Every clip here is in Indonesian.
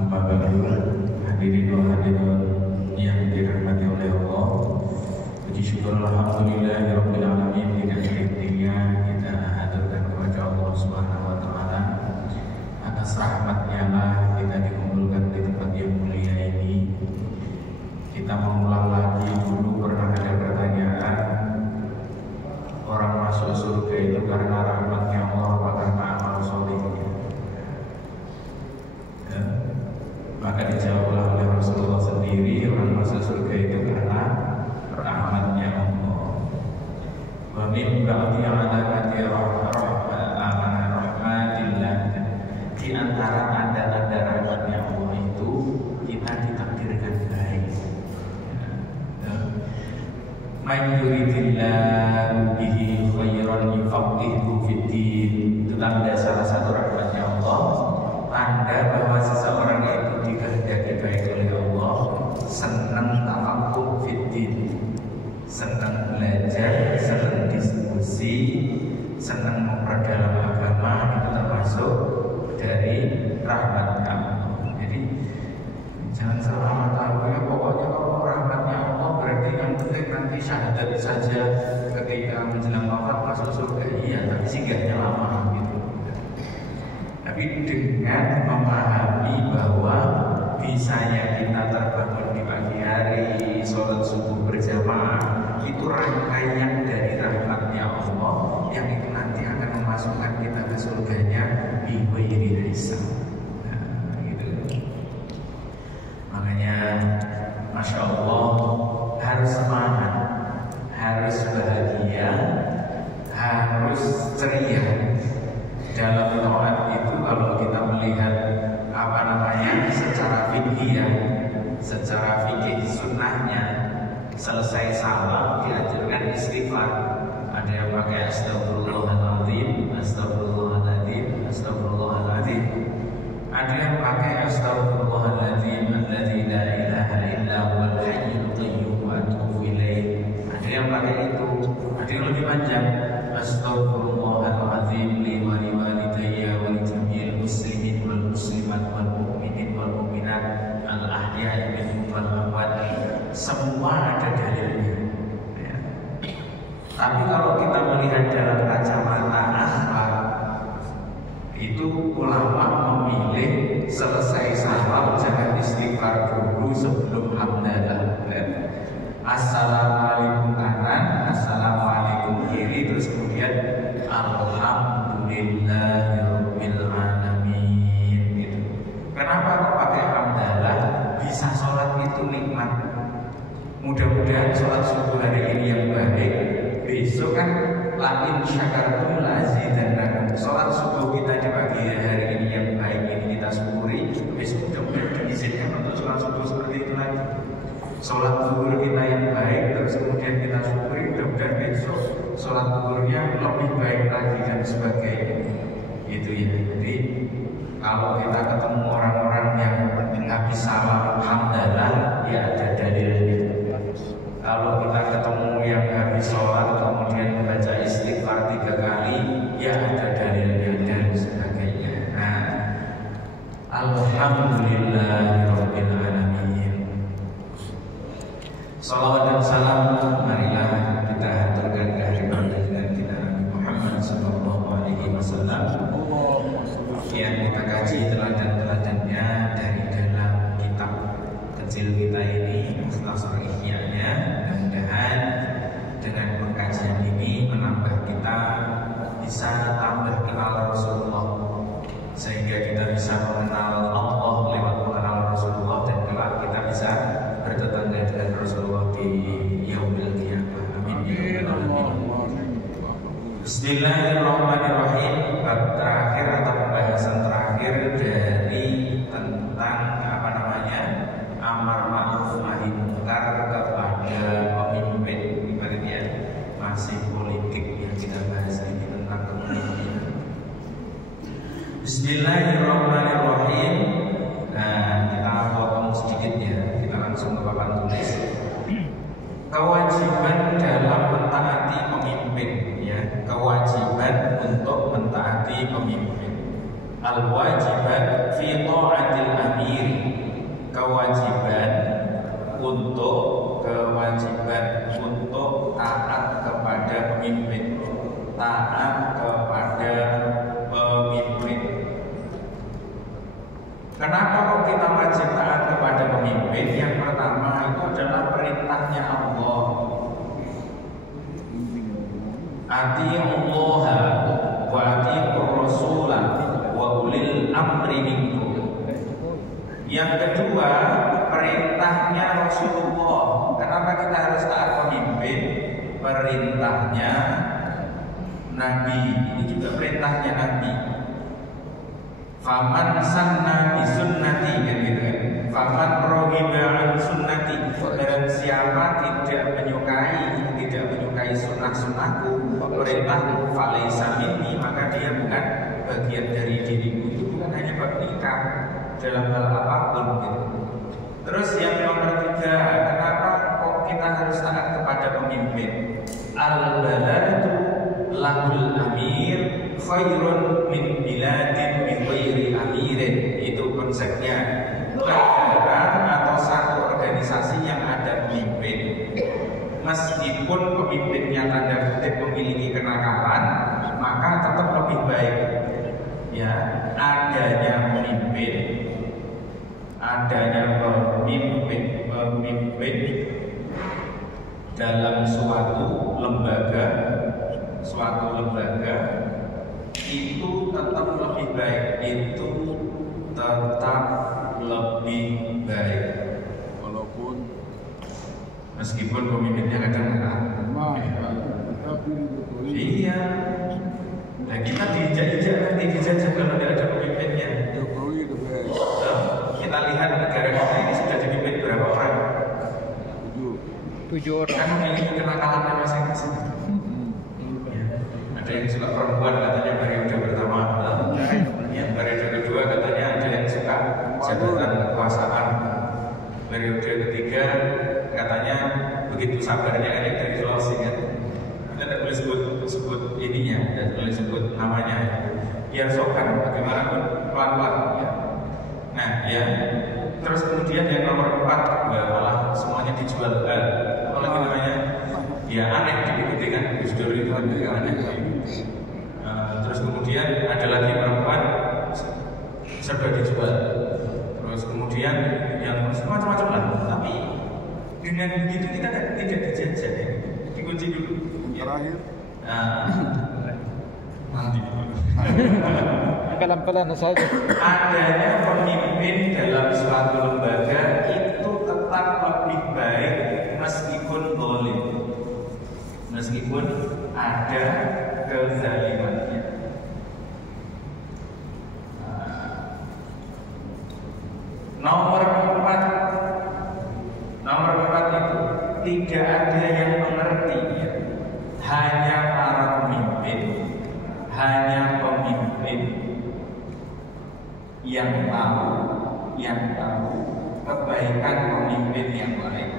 Amma ba'du, hadirin wa hadirat yang dirahmati oleh Allah. Puji syukur alhamdulillahirabbil alamin, dengan intinya kita haturkan kepada Allah Subhanahu wa taala. Atas rahmatnya lah kita dikumpulkan di tempat yang mulia ini. Kita mengulang lagi, dulu pernah ada pertanyaan, orang masuk surga itu karena rahmatnya Allah apa karena amal solehnya? Maka dijawablah oleh Rasulullah sendiri, orang masuk surga itu karena rahmatnya Allah. Wa min ba'di alamati rahmatillah, di antara tanda-tanda rahmatnya Allah itu kita ditakdirkan baik. Man yuridillahu bihi khairan yufaqihuhu fid-din. Itu tanda salah satu rahmatnya Allah, tanda bahwa seseorang itu dikehendaki baik oleh Allah, senang tafaqquh fid-din, senang belajar, senang diskusi, senang memperdalam agama. Itu termasuk dari rahmatnya Allah. Jadi jangan salah tahu ya, pokoknya kalau rahmatnya Allah berarti yang penting nanti syahadat saja ketika menjelang wafat masuk surga. Iya, tapi singgahnya lama gitu. Tapi dengan memahami bahwa bisanya kita terbangun di pagi hari, sholat subuh berjamaah, itu rangkaian dari rahmatnya Allah yang itu nanti akan memasukkan kita ke surganya bighairi hisab. Nah, gitu. Makanya Masya Allah, harus semangat, harus bahagia, harus ceria dalam taat itu. Kalau kita melihat secara fikih, secara fikih sunnahnya, selesai salam diajarkan istighfar. Ada yang pakai astagfirullahaladzim, astagfirullahaladzim, astagfirullahaladzim. Ada yang pakai astagfirullahaladzim alladzi la ilaha illa huwal hayyul qayyum wa atubu ilaih. Ada yang pakai itu. Ada yang lebih panjang, astagfirullahaladzim li wa li walidayya wa li jami'il muslimin wal muslimat wal mu'minin wal mu'minat al ahya'i minhum wal amwat. Semua ada dalilnya ya. Tapi kalau kita melihat dalam kacamata akhlak, itu ulama memilih selesai salam jangan istighfar dulu sebelum hamdalah. Assalamualaikum kanan, assalamualaikum kiri, terus kemudian alhamdulillahirabbil alamin gitu. Kenapa kok pakai hamdalah? Bisa sholat itu nikmat. Mudah-mudahan sholat subuh hari ini yang baik, besok kan lain syakartum lazidannakum. Sholat subuh kita di pagi hari ini yang baik ini kita syukuri, besok mudah-mudahan diizinkan untuk sholat subuh seperti itu lagi. Sholat zuhur kita yang baik, terus kemudian kita syukuri, mudah-mudahan besok sholat zuhurnya lebih baik lagi dan sebagainya. Itu ya. Jadi kalau kita ketemu orang-orang yang habis salam hamdalah, ya ada dalilnya. Kalau kita ketemu yang habis sholat kemudian membaca istighfar 3 kali, ya ada dalilnya dan sebagainya. Nah, alhamdulillahirabbil alamin. Salawat dan salam marilah kita haturkan kehadiran kita Nabi Muhammad sallallahu alaihi wasallam yang kita kaji teladan-teladannya dari dalam kitab kecil kita ini, Mukhtasar Ihya-nya. Mudah-mudahan dengan pengkajian ini menambah kita bisa tambah kenal Rasulullah, sehingga kita bisa mengenal Allah lewat mengenal Rasulullah, dan kelak kita bisa bertetangga dengan Rasulullah di yaumil qiyamah. Amin ya rabbal alamin. Bismillahirrahmanirrahim. Bab terakhir atau pembahasan terakhir dari tentang amar ma'ruf nahi munkar kepada pemimpin. Ibaratnya masih politik yang kita bahas ini tentang kepemimpinan. Bismillahirrahmanirrahim. Nah, kita potong sedikit ya, kita langsung ke papan tulis. Kewajiban dalam mentaati pemimpin ya, kewajiban untuk mentaati pemimpin. Al-wajibat fi ta'atil amir, kewajiban untuk taat kepada pemimpin, taat kepada pemimpin. Kenapa kok kita wajib taat kepada pemimpin? Yang pertama itu adalah perintahnya Allah. Ati'ullaha wa ati'ur rasulah wa ulil amri minkum. Yang kedua, perintahnya Rasulullah. Kenapa kita harus taat pemimpin? Perintahnya Nabi. Ini juga perintahnya Nabi. Faman sanna bi sunnati, kan gitu kan. Faman raghiba an sunnati, dan siapa tidak menyukai sunnah-sunnahku, perintahku, falaisa minni, maka dia bukan bagian dari diriku. Itu bukan hanya bab nikah, dalam hal apapun gitu. Terus yang nomor 3, kenapa kok kita harus taat kepada pemimpin? Al-baladu lahul amir khairun min biladin bi ghairi amirin. Itu konsepnya. Negara atau satu organisasi yang ada pemimpin, meskipun pemimpinnya tanda kutip memiliki kenakalan, maka tetap lebih baik ya adanya pemimpin dalam suatu lembaga itu tetap lebih baik, walaupun meskipun pemimpinnya kadang-kadang iya. Nah kita dijajah kalau tidak ada pemimpinnya. Jokowi the best. Kita lihat negara kita ini sudah dipimpin berapa orang? 7 orang. Kan memiliki kenakalannya masing-masing. Ada yang suka perempuan katanya periode pertama, yang periode kedua katanya ada yang suka jabatan kekuasaan, periode ketiga katanya begitu sabarnya ada dari Sulawesi kan. Kita tidak boleh sebut ininya dan boleh sebut namanya, biar sopan bagaimanapun pelan-pelan ya. Nah ya, terus kemudian yang nomor 4 malah semuanya dijual apalagi namanya ya, aneh diikuti kan, Gus Dur itu kan aneh. Terus kemudian ada lagi perempuan serba dijual. Terus kemudian yang macam-macam lah. Tapi dengan begitu kita tidak dijajah ya. Dikunci dulu. Terakhir. Nanti. Pelan-pelan saja. Adanya pemimpin dalam suatu lembaga itu tetap lebih baik meskipun boleh, meskipun ada kezalimannya. Nomor 4 itu tidak ada yang mengerti ya. Hanya para pemimpin, hanya pemimpin yang tahu kebaikan pemimpin yang lain.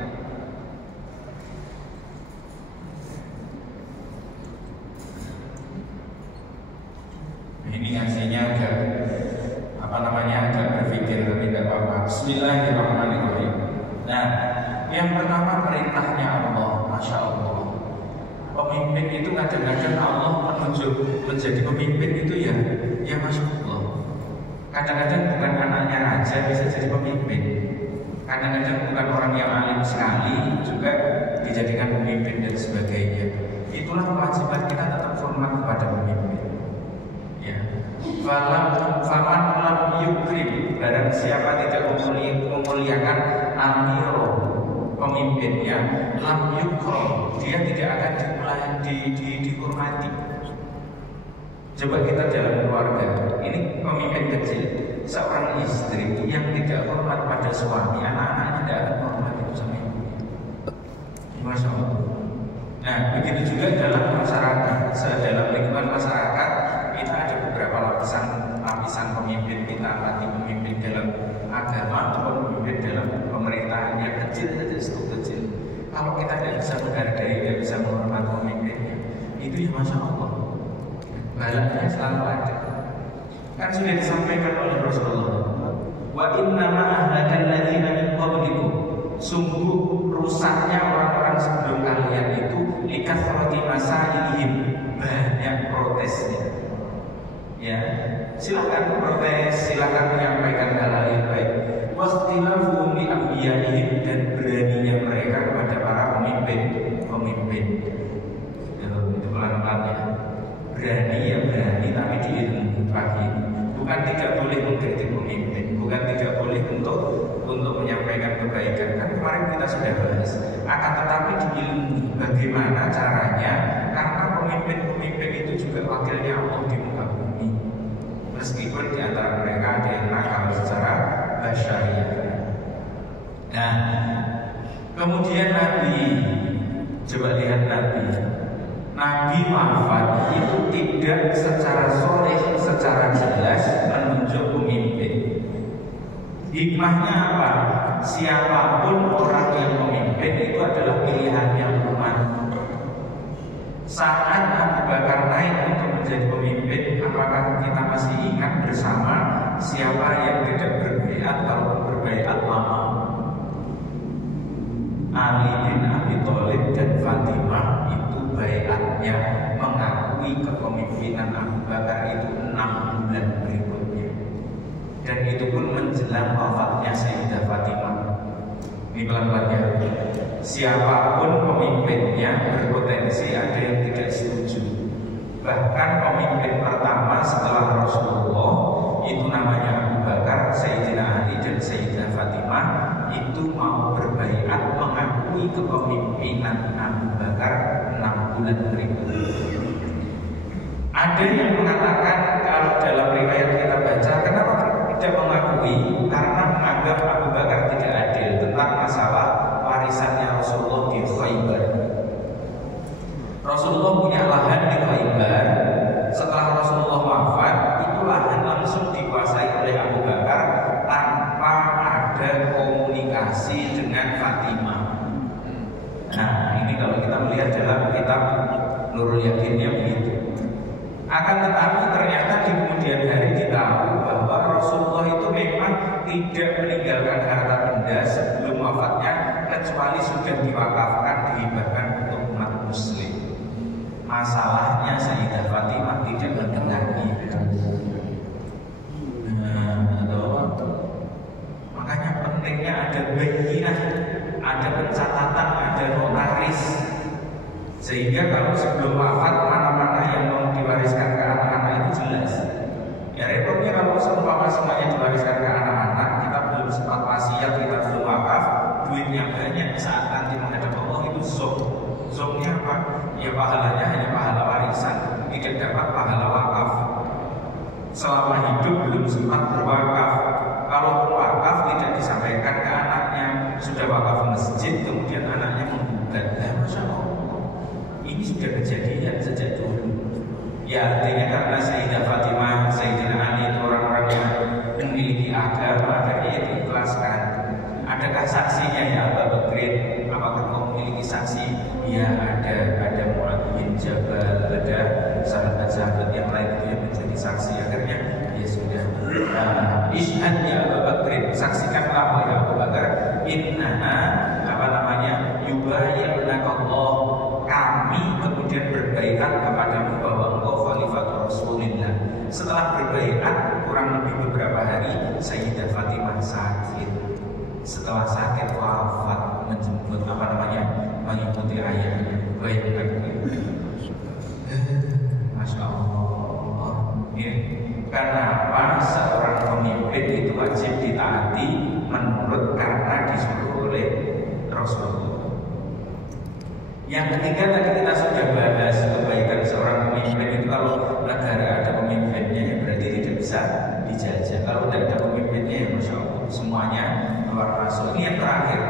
Ini ngasihnya agak agak berpikir tapi tidak apa-apa. Bismillahirrahmanirrahim. Nah, yang pertama perintahnya Allah, masya Allah. Pemimpin itu kadang-kadang Allah menunjuk menjadi pemimpin itu ya masya Allah. Kadang-kadang bukan anaknya raja bisa jadi pemimpin. Kadang-kadang bukan orang yang alim sekali juga dijadikan pemimpin dan sebagainya. Itulah kewajiban kita tetap hormat kepada pemimpin. Ya. Faman lam yukrim, barang siapa tidak memuliakan amiro, pemimpinnya, lam yukrom, dia tidak akan dihormati. Coba kita dalam keluarga, ini pemimpin kecil, seorang istri yang tidak hormat pada suami, anak-anaknya tidak akan hormat itu sama ibunya. Masya Allah. Nah, begitu juga dalam masyarakat, dalam lingkungan masyarakat kita ada beberapa lapisan pemimpin kita, tadi pemimpin dalam agama atau pemimpin dalam pemerintahan yang kecil saja, kecil. Kalau kita tidak bisa menghargai, tidak bisa menghormati pemimpinnya, itu ya masya Allah, balanya selalu ada. Kan sudah disampaikan oleh Rasulullah. Wa innama ahlakal ladzina min qablikum. Sungguh rusaknya orang-orang sebelum kalian itu likathrati masailihim, banyak protesnya. Ya, silakan protes, silakan menyampaikan hal yang baik. Wakhtilafuhum li anbiya'ihim, dan beraninya mereka kepada para pemimpin. Itu pelan-pelan ya. Berani ya berani, tapi diilmu pagi. Bukan tidak boleh mengkritik pemimpin, bukan tidak boleh untuk menyampaikan kebaikan. Kan kemarin kita sudah bahas. Akan tetapi diilmu bagaimana caranya, karena pemimpin-pemimpin itu juga wakilnya Allah di muka bumi. Meskipun di antara mereka ada yang nakal secara basyariah. Nah, kemudian Nabi, coba lihat Nabi wafat itu tidak secara sholih, secara jelas menunjuk pemimpin. Hikmahnya apa? Siapapun orang yang memimpin itu adalah pilihannya umat. Saat Abu Bakar naik untuk menjadi pemimpin, apakah kita masih ingat bersama siapa yang tidak berbaiat kalau berbaiat lama? Ali bin Abi Thalib dan Fatimah itu baiatnya mengakui kepemimpinan Abu Bakar itu 6 bulan berikutnya. Dan itu pun menjelang wafatnya Sayyidah Fatimah. Ini pelan-pelan ya. Siapapun pemimpinnya berpotensi ada yang tidak setuju. Bahkan pemimpin pertama setelah Rasulullah itu namanya Abu Bakar, Sayyidina Ali dan Sayyidah Fatimah itu mau berbaiat mengakui kepemimpinan Abu Bakar 6 bulan berikutnya. Ada yang mengatakan kalau dalam riwayat kita baca, kenapa tidak mengakui? Karena menganggap Abu Bakar tidak adil tentang masalah warisannya Rasulullah di Khaybar. Rasulullah punya lahan di Khaybar. Setelah Rasulullah wafat, itu lahan langsung dikuasai oleh Abu Bakar tanpa ada komunikasi dengan Fatimah. Nah, ini kalau kita melihat dalam kitab Nurul Yakinnya begitu. Akan tetapi ternyata di kemudian hari ditahu bahwa Rasulullah itu memang tidak meninggalkan harta benda sebelum wafatnya, kecuali sudah diwakafkan, dihibahkan untuk umat muslim. Masalahnya Sayyidah Fatimah tidak mendengar itu. Makanya pentingnya ada bayyinah, ada pencatatan, ada notaris. Sehingga kalau sebelum wafat mana-mana yang mau diwariskan ke anak-anak itu jelas. Ya repotnya kalau semuanya diwariskan ke anak-anak, kita belum sempat wasiat, kita belum wakaf, duitnya banyak, saat nanti menghadap Allah itu zomnya apa? Ya pahalanya hanya pahala warisan, tidak dapat pahala wakaf. Selama hidup belum sempat berwakaf. Kalau wakaf tidak disampaikan ke anaknya, sudah wakaf masjid, kemudian anaknya menggugat. Masya Allah, ini sudah kejadian sejak dulu. Ya artinya karena Sayyidah Fatimah, Sayyidina Ali itu orang-orang yang memiliki agama, akhirnya itu ikhlaskan. Adakah saksinya ya Abu Bakrin? Apakah kau memiliki saksi? Ya ada Mu'adz bin Jabal, ada sahabat-sahabat yang lain itu yang menjadi saksi. Akhirnya ya sudah. Ishhad ya Abu Bakrin, saksikanlah wahai Abu Bakar, innana yubayyunakallah, kami kemudian berbaiat kepadamu bahwa engkau khalifah Rasulullah. Setelah berbaiat kurang lebih beberapa hari, Sayyidah Fatimah sakit. Setelah sakit wafat, menjemput mengikuti ayahnya. Bayangkan Masya Allah. Ya. Kenapa seorang pemimpin itu wajib ditaati menurut karena disuruh oleh Rasulullah. Yang ketiga tadi kita sudah bahas kebaikan seorang pemimpin itu, kalau negara ada pemimpinnya ya berarti tidak bisa dijajah. Kalau tidak ada pemimpinnya ya Masya Allah semuanya keluar masuk. Ini yang terakhir.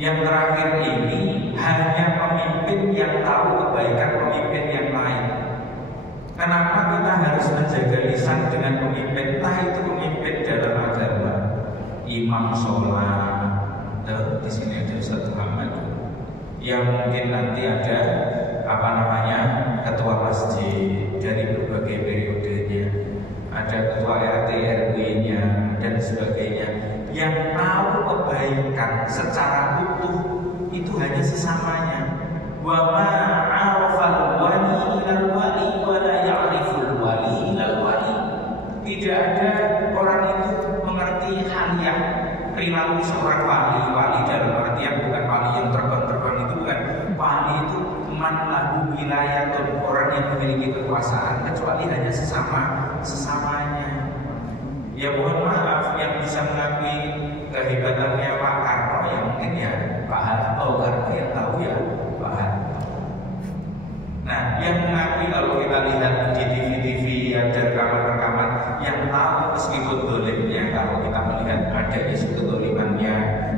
Yang terakhir ini hanya pemimpin yang tahu kebaikan pemimpin yang lain. Kenapa kita harus menjaga lisan dengan pemimpin? Entah itu pemimpin dalam agama, imam sholat, di sini ada Ustaz Muhammad, yang mungkin nanti ada ketua masjid dari berbagai periodenya, ada menyampaikan secara utuh itu hanya sesamanya. Wa ma 'arafal wali ilal wali wa la ya'riful wali ilal wali. Tidak ada orang itu mengerti haliah perilaku seorang wali. Wali dalam artian bukan wali yang terbang-terbang, itu bukan. Wali itu man lahu wilayatun, orang yang memiliki kekuasaan, kecuali hanya sesamanya. Ya mohon maaf, yang bisa mengakui kehebatannya Pak Karno ya mungkin ya Pak Harto, karena yang tahu ya Pak Harto. Nah, yang mengakui, kalau kita lihat di TV-TV ada rekaman-rekaman yang tahu meskipun dolimnya, kalau kita melihat ada isu kedolimannya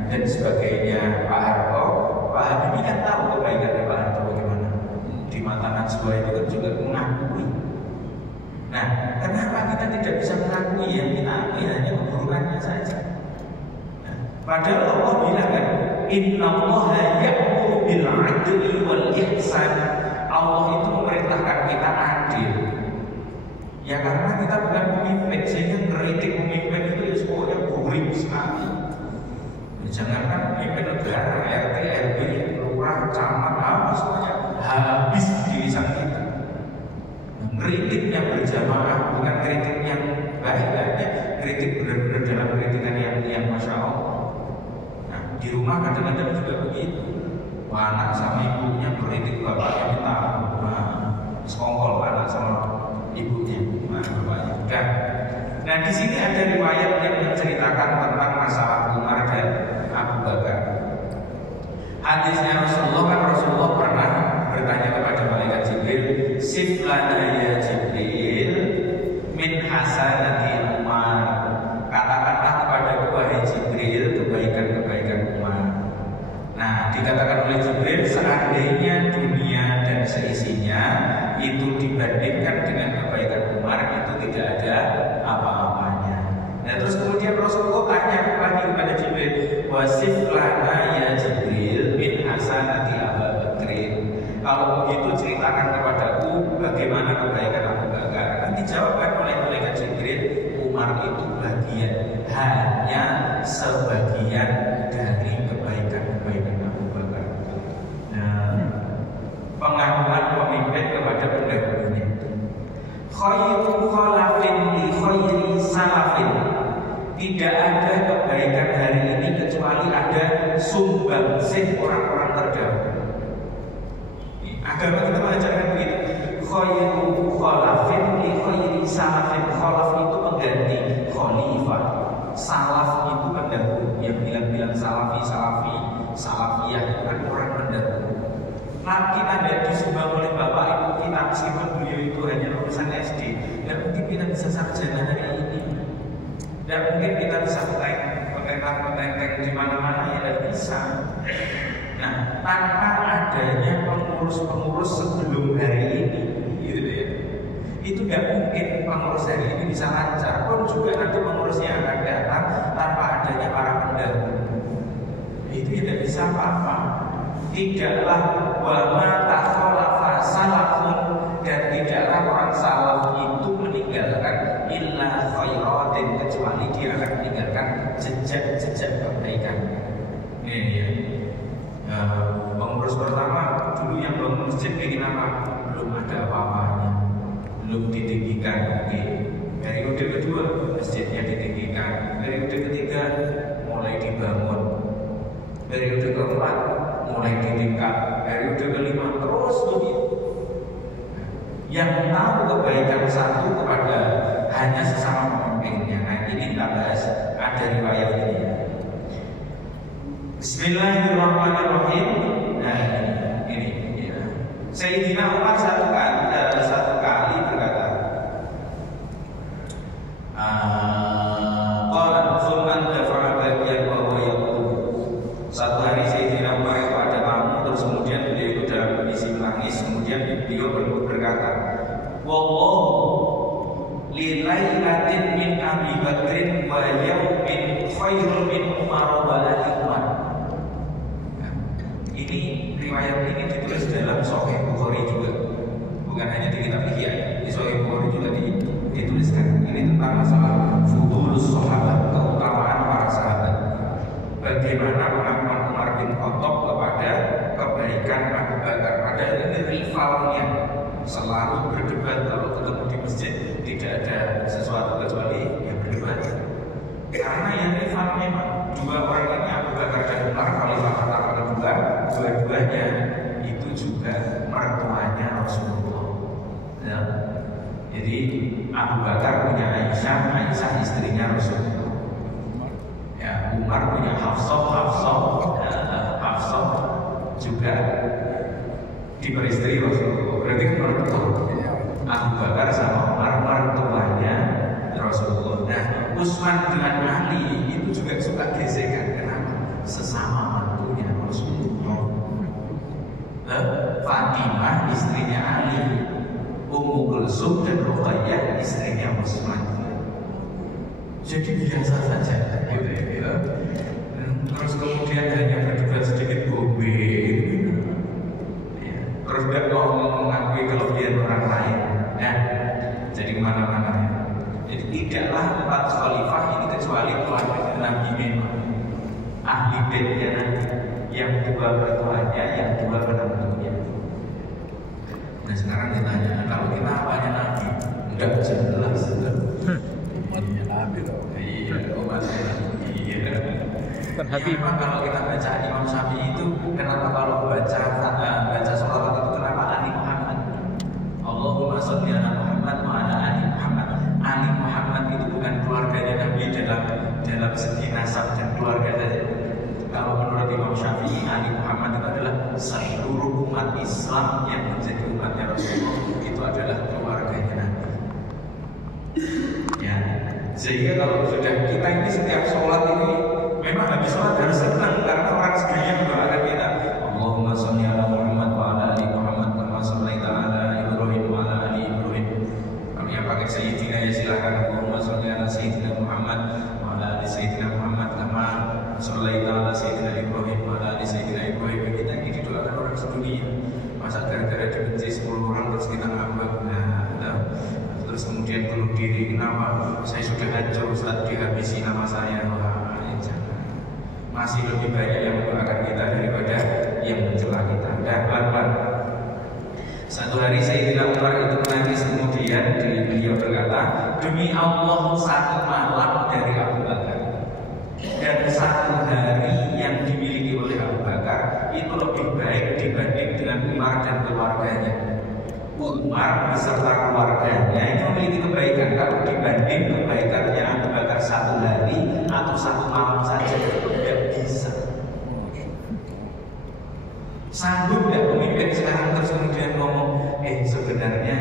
dan sebagainya Pak Harto, Pak Habibie kan tahu kebaikannya Pak Harto bagaimana. Di mata Najwa itu kan juga mengakui. Nah, kenapa kita tidak bisa mengakui yang kita akui hanya keburukannya saja? Nah, padahal Allah bilang kan, innallaha ya'muru bil 'adli wal ihsan. Allah itu memerintahkan kita adil. Ya karena kita bukan pemimpin, sehingga ngeritik pemimpin itu ya semuanya boring sekali. Jangankan pemimpin negara, RT, RW, lurah, camat, apa semuanya habis di lisan kita. Kritiknya berjamaah, bukan kritik yang baik, kritik benar-benar dalam kritikan yang masya Allah. Nah, di rumah kadang-kadang juga begitu. Anak sama ibunya kritik bapaknya minta sekongkol anak sama ibunya, bapaknya. Nah, di sini ada riwayat yang menceritakan tentang masalah Umar dan Abu Bakar. Hadisnya Rasulullah pernah bertanya kepada malaikat Jibril, sif lana ya Jibril min hasanati Umar. Katakanlah kepada wahai Jibril kebaikan-kebaikan Umar. Nah, dikatakan oleh Jibril, seandainya dunia dan seisinya itu dibandingkan dengan kebaikan Umar, itu tidak ada apa-apanya. Nah, terus kemudian Rasulullah tanya lagi kepada Jibril, wasif lana ya Jibril min hasanati Abu Bakrin. Kalau begitu ceritakan kepadaku bagaimana kebaikan Abu Bakar. Kan dijawabkan oleh malaikat Jibril, Umar itu hanya sebagian dari kebaikan-kebaikan Abu Bakar. Nah, pengakuan pemimpin kepada pendahulunya. Khairu khalafin li khairi salafin. Tidak ada kebaikan hari ini kecuali ada sumbangsih orang-orang terdahulu. Agama kita mengajarkan begitu. Khairu khalafin li khairi salafin. Khalaf itu mengganti khalifah. Salaf itu pendahulu. Yang bilang-bilang salafiyah itu kan orang pendahulu. Nah, kita tidak disumbang oleh bapak ibu kita, meskipun beliau itu hanya lulusan SD. Dan mungkin kita bisa sarjana hari ini. Dan mungkin kita bisa petenteng di mana-mana, ya tidak bisa. Nah, tanpa adanya pengurus-pengurus sebelum hari ini, gitu ya, itu tidak mungkin pengurus hari ini bisa lancar. Pun juga nanti pengurusnya akan datang tanpa adanya para pendahulu. Itu tidak bisa apa-apa. Tidaklah wa ma takhalafa salafun, dan tidaklah orang salaf itu meninggalkan illa khairatin, kecuali dia akan meninggalkan jejak-jejak kebaikan. Ini ya. Pengurus pertama dulu yang bangun masjid bikin apa? Belum ada apa-apanya, belum ditinggikan. Oke. Periode kedua masjidnya ditinggikan. Periode ketiga mulai dibangun. Periode keempat mulai ditingkat. Periode kelima terus begitu. Yang tahu kebaikan satu kepada hanya sesama pemimpinnya. Nah, ini kita bahas, ada riwayat ini. Bismillahirrahmanirrahim. Nah, ini ya. Sayyidina Umar satu kali berkata, qala zulman dafa'a bagian wa huwa yaqul. Satu hari Sayyidina Umar itu ada tamu, terus kemudian beliau itu dalam kondisi menangis, kemudian beliau berkata, wallahu li lailatin min Abi Bakrin wa yaumin khairun min Umar wa ali Umar. Ini riwayat ini ditulis dalam Sahih Bukhari juga, bukan hanya di kitab fikih. Di Sahih Bukhari juga dituliskan. Ini tentang masalah fudulus sahabat, keutamaan para sahabat. bagaimana pengakuan Umar bin Khattab kepada kebaikan Abu Bakar. Padahal ini rivalnya, selalu berdebat. Kalau ketemu di masjid tidak ada sesuatu kecuali ya berdebat. Karena yang rival memang dua orang ini, Abu Bakar dan Umar, khalifah pertama kedua, dua-duanya itu juga mertuanya Rasulullah. Ya. Jadi Abu Bakar punya Aisyah, Aisyah istrinya Rasulullah. Ya, Umar punya Hafsah juga diperistri Rasulullah. Berarti kan mertua. Abu Bakar sama Umar mertuanya Rasulullah. Nah, Utsman dengan Ali itu juga suka gesekan. Kenapa? Sesama mantunya Rasulullah. Fatimah istrinya Ali, Ummu Kulsum dan Ruqayyah istrinya Utsman. Jadi biasa saja, gitu ya. Terus kemudian hanya berdebat sedikit gobe, ya. Terus tidak mau mengakui kelebihan orang lain, dan jadi kemana-mana. Ya. Jadi tidaklah 4 khalifah ini kecuali keluarga Nabi memang ahli bednya Nabi, yang 2 mertuanya, yang 2 menantunya. Nah sekarang ditanya, kalau kita apanya Nabi? Enggak jelas. Umatnya Nabi loh. Iya, umatnya Nabi. Iya. Habibah. Kalau kita baca Imam Syafi'i itu, kenapa kalau baca sholawat itu kenapa Ali Muhammad? Allahumma sholli ala Muhammad wa ala ali Muhammad. Ali Muhammad itu bukan keluarganya Nabi dalam segi nasab dan keluarga saja. Kalau menurut Imam Syafi'i, Ali Muhammad itu adalah seluruh umat Islam yang menjadi umatnya Rasulullah, itu adalah keluarganya Nabi. Ya, sehingga kalau sudah kita ini setiap sholat ini memang habis sholat harus senang karena orang sekalian mendoakan kita. Allahumma sholli ala Muhammad wa ala ali Muhammad kama shallaita ala Ibrahim wa ala ali Ibrahim. Kalau yang pakai Sayyidina ya silakan. Allahumma sholli ala Sayyidina Muhammad wa ala ali Sayyidina Muhammad kama shallaita ala Sayyidina Ibrahim wa ala ali Sayyidina Ibrahim. Kita ini didoakan orang sedunia. Masa gara-gara dibenci 10 orang terus kita ngambek. Terus kemudian bunuh diri. Kenapa? Saya sudah hancur saat dihabisi nama saya. Wah, ya jangan. Masih lebih banyak yang mendoakan kita daripada yang mencela kita. Dan pelan-pelan. Satu hari Sayyidina Umar itu menangis, kemudian beliau berkata, demi Allah satu malam dari Abu Bakar dan satu hari yang dimiliki oleh Abu Bakar itu lebih baik dibanding dengan Umar dan keluarganya. Umar beserta keluarganya itu memiliki kebaikan. Kalau dibanding kebaikannya Abu Bakar satu hari atau satu malam saja itu tidak bisa. Sanggup nggak pemimpin sekarang terus kemudian ngomong, sebenarnya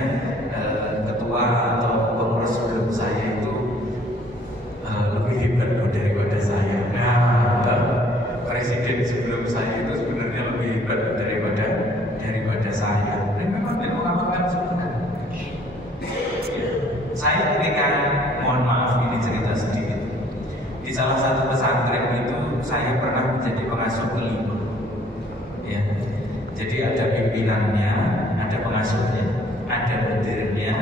ketua atau pengurus sebelum saya itu lebih hebat daripada saya. Nah, presiden sebelum saya itu sebenarnya lebih hebat daripada saya. Dan memang dia mengatakan sebenarnya. Saya ketika, mohon maaf ini cerita sedikit, di salah satu pesantren itu saya pernah menjadi pengasuh kelima. Ya, jadi ada pimpinannya, ada pengasuhnya, ada mudirnya,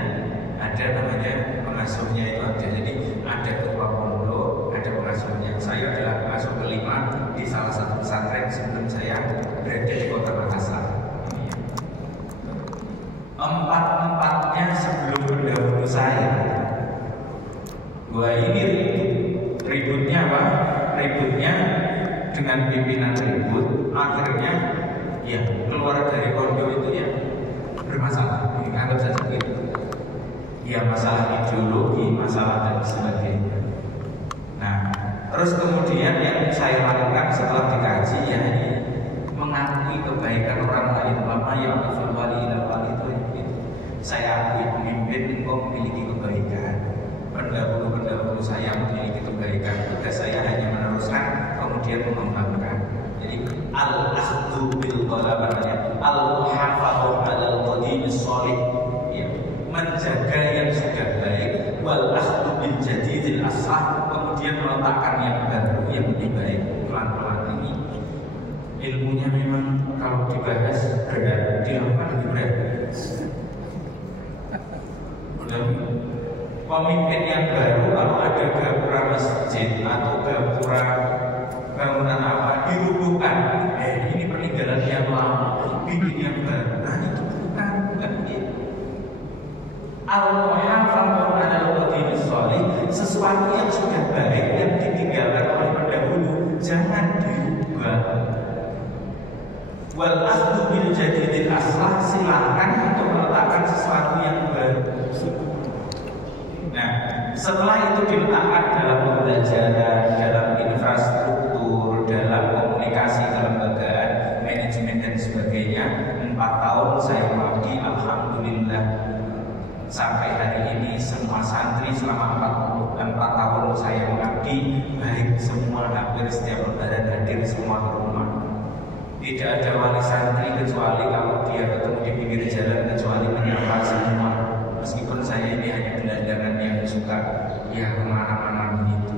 ada namanya pengasuhnya itu ada. Jadi ada ketua pondok, ada pengasuhnya. Saya adalah pengasuh kelima di salah satu pesantren sebelum saya berada di kota Makassar. Empat-empatnya sebelum berdahulu saya. Wah ini ributnya apa? Ributnya dengan pimpinan ribut, akhirnya ya keluar dari pondok itu ya bermasalah. Ini anggap saja begitu. Ya masalah ideologi, masalah dan sebagainya. Nah, terus kemudian yang saya lakukan setelah dikaji ya ini mengakui kebaikan orang lain. Bapak yang wali dan wali itu saya akui pemimpin engkau memiliki kebaikan. Pendahulu-pendahulu saya memiliki kebaikan. Tugas saya hanya meneruskan kemudian mengembangkan. Jadi al-akhdhu bil qalab namanya, al-hafadhu 'alal qadimis shalih, ya, menjaga yang sudah baik, wal akhdhu bil jadidil ashah, kemudian meletakkan yang baru yang lebih baik. Pelan-pelan ini ilmunya memang kalau dibahas berat, dilakukan lebih berat. Pemimpin yang baru kalau ada gapura masjid atau gapura bangunan apa dirubuhkan. Ini peninggalan yang lama, bikin yang baru. Nah itu bukan itu. Al-muhafadzatu 'alal qadimi shalih, sesuatu yang sudah baik yang ditinggalkan oleh pendahulu jangan diubah. Wal akhdhu bil jadidil aslah, silakan untuk meletakkan sesuatu yang baru. Nah, setelah itu diletakkan dalam pembelajaran, dalam infrastruktur, dalam komunikasi kelembagaan, manajemen dan sebagainya. 4 tahun saya mengabdi, alhamdulillah. Sampai hari ini semua santri selama 4 tahun saya mengabdi, baik semua, hampir setiap lebaran hadir semua ke rumah. Tidak ada wali santri kecuali kalau dia ketemu di pinggir jalan kecuali menyapa semua. Meskipun saya ini hanya gelandangan yang suka ya kemana-mana begitu.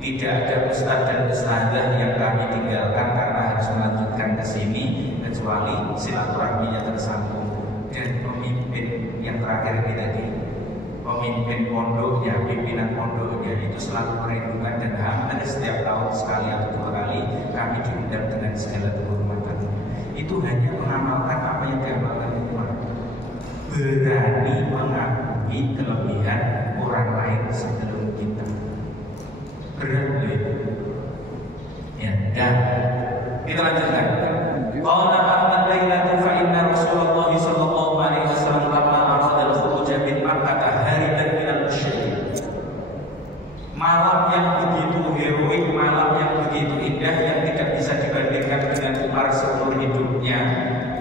Tidak ada ustadz dan ustadzah yang kami tinggalkan karena harus melanjutkan ke sini kecuali silaturahminya tersambung. Dan pemimpin yang terakhir ini tadi, pemimpin pondoknya, pimpinan pondoknya itu selalu merindukan dan hampir setiap tahun sekali atau 2 kali kami diundang dengan segala kehormatan. Itu hanya mengamalkan apa yang diamalkan itu, berani mengakui kelebihan orang lain sebelum kita. Berat itu. Ya, dan kita lanjutkan. Qala Ahmad lailatu fa inna Rasulullah sallallahu alaihi wasallam lamma arada al-khuruj min Makkah haridan min al-musyrikin. Malam yang begitu heroik, malam yang begitu indah yang tidak bisa dibandingkan dengan Umar seumur hidupnya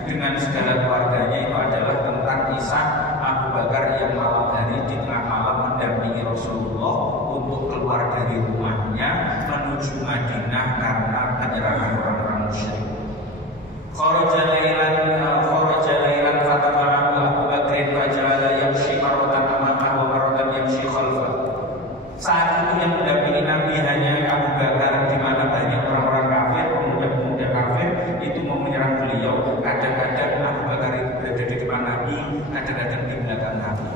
dengan segala keluarganya, itu adalah tentang kisah Abu Bakar yang malam hari di tengah malam mendampingi Rasulullah untuk keluar dari rumahnya menuju Madinah karena penyerangan orang-orang musyrik. Kharaja lailan fataba'ahu Abu Bakr faja'ala yamshi marratan amamahu wa marratan yamshi khalfahu. Saat itu yang mendampingi Nabi hanya Abu Bakar, di mana banyak orang-orang kafir, pemuda-pemuda kafir itu mau menyerang beliau. Kadang-kadang Abu Bakar itu berada di depan Nabi, kadang-kadang di belakang Nabi.